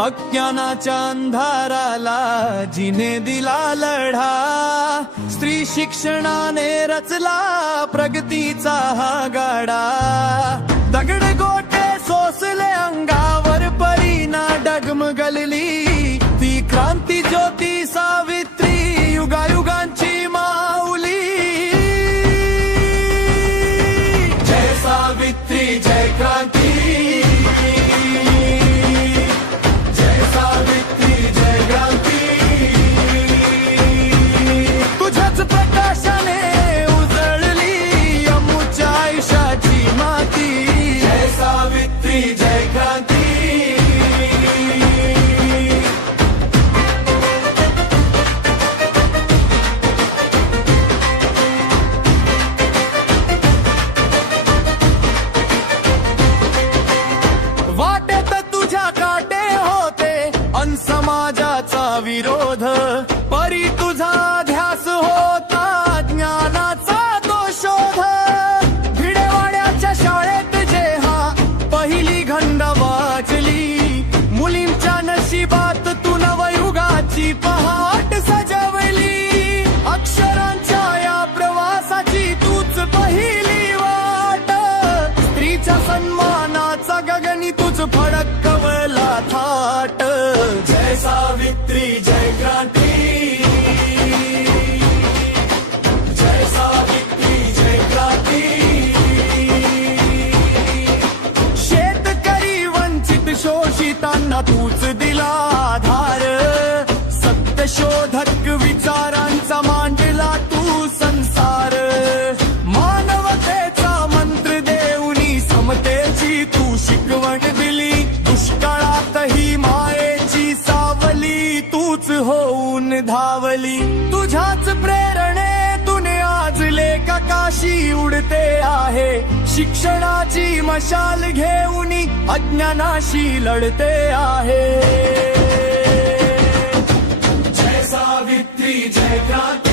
अज्ञानाच्या अंधाराला जिने दिला लढा, स्त्री शिक्षणाने रचला प्रगतीचा हा गाडा. दगड गोटे सोसले अंगावर, परीना डगमगलली ती क्रांती ज्योती सावित्री, युगायुगांची माऊली. जय सावित्री जय क्रांती, समाजाचा विरोध, परी तुझा ध्यास होता ज्ञानाचा तो शोध. भिडेवाड्याच्या शाळेत जेव्हा पहिली घंट वाजली, मुलींच्या नशिबात तू नवयुगाची पहाट सजवली. अक्षरांच्या या प्रवासाची तूच पहिली वाट, स्त्रीच्या सन्मानाचा गगनी तुझ फडकवला थाट. जय सावित्री जय क्रांती, जय सावित्री जय क्रांती. शेतकरी वंचित शोषितांना तूच दिला आधार, सत्यशोधक विचारांचा मांडला तू संसार. मानवतेचा मंत्र देऊनी समतेची तू शिकवण दिली, दुष्काळातही मायेची सावली तूच होऊन धावली. तुझ्याच प्रेरणेतून आज लेख आकाशी उडते आहे, शिक्षणाची मशाल घेऊनी अज्ञानाशी लढते आहे. जय सावित्री जय क्रांती.